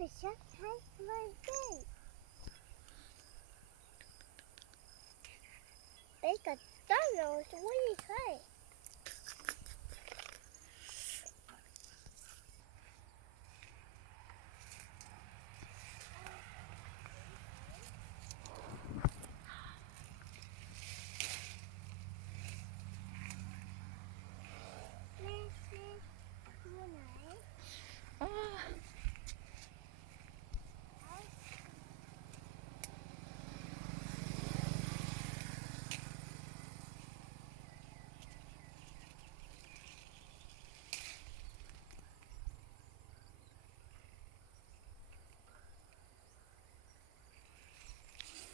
bị sát thái lên cái đấy cả đó rồi chú gì thế mua này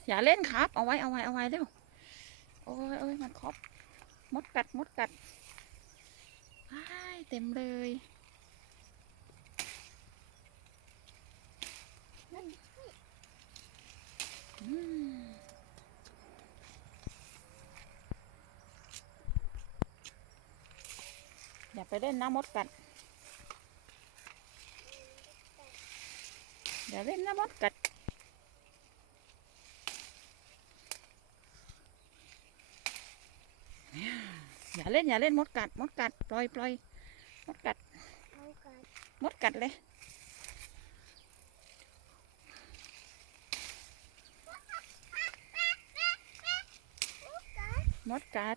อย่าเล่นครับเอาไว้เร็วโอ้ยมันครบมดกัดเต็มเลยอย่าไปเล่นนะมดกัดอย่าเล่นนะมดกัดอย่าเล่นมดกัดปล่อยมดกัดเลยมดกัด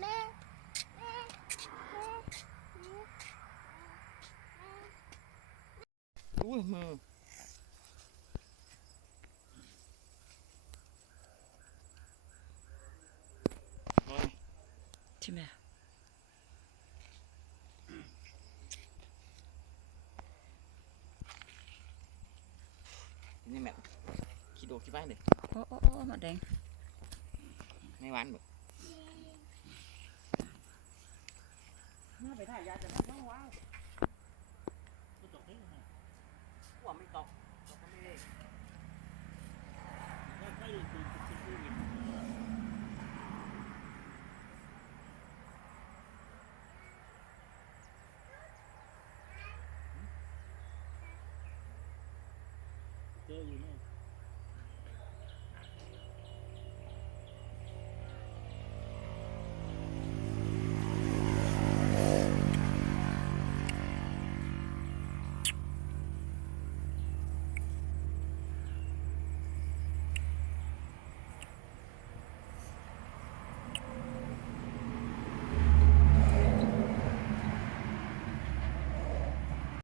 แม่อุ้ยมือใช่ไหมนี่แม่ขี้โดดขี้บ้านเลยโอ้มาแดงไม่หวานแบบน่าไปถ่ายยาจะไม่ต้องว้าว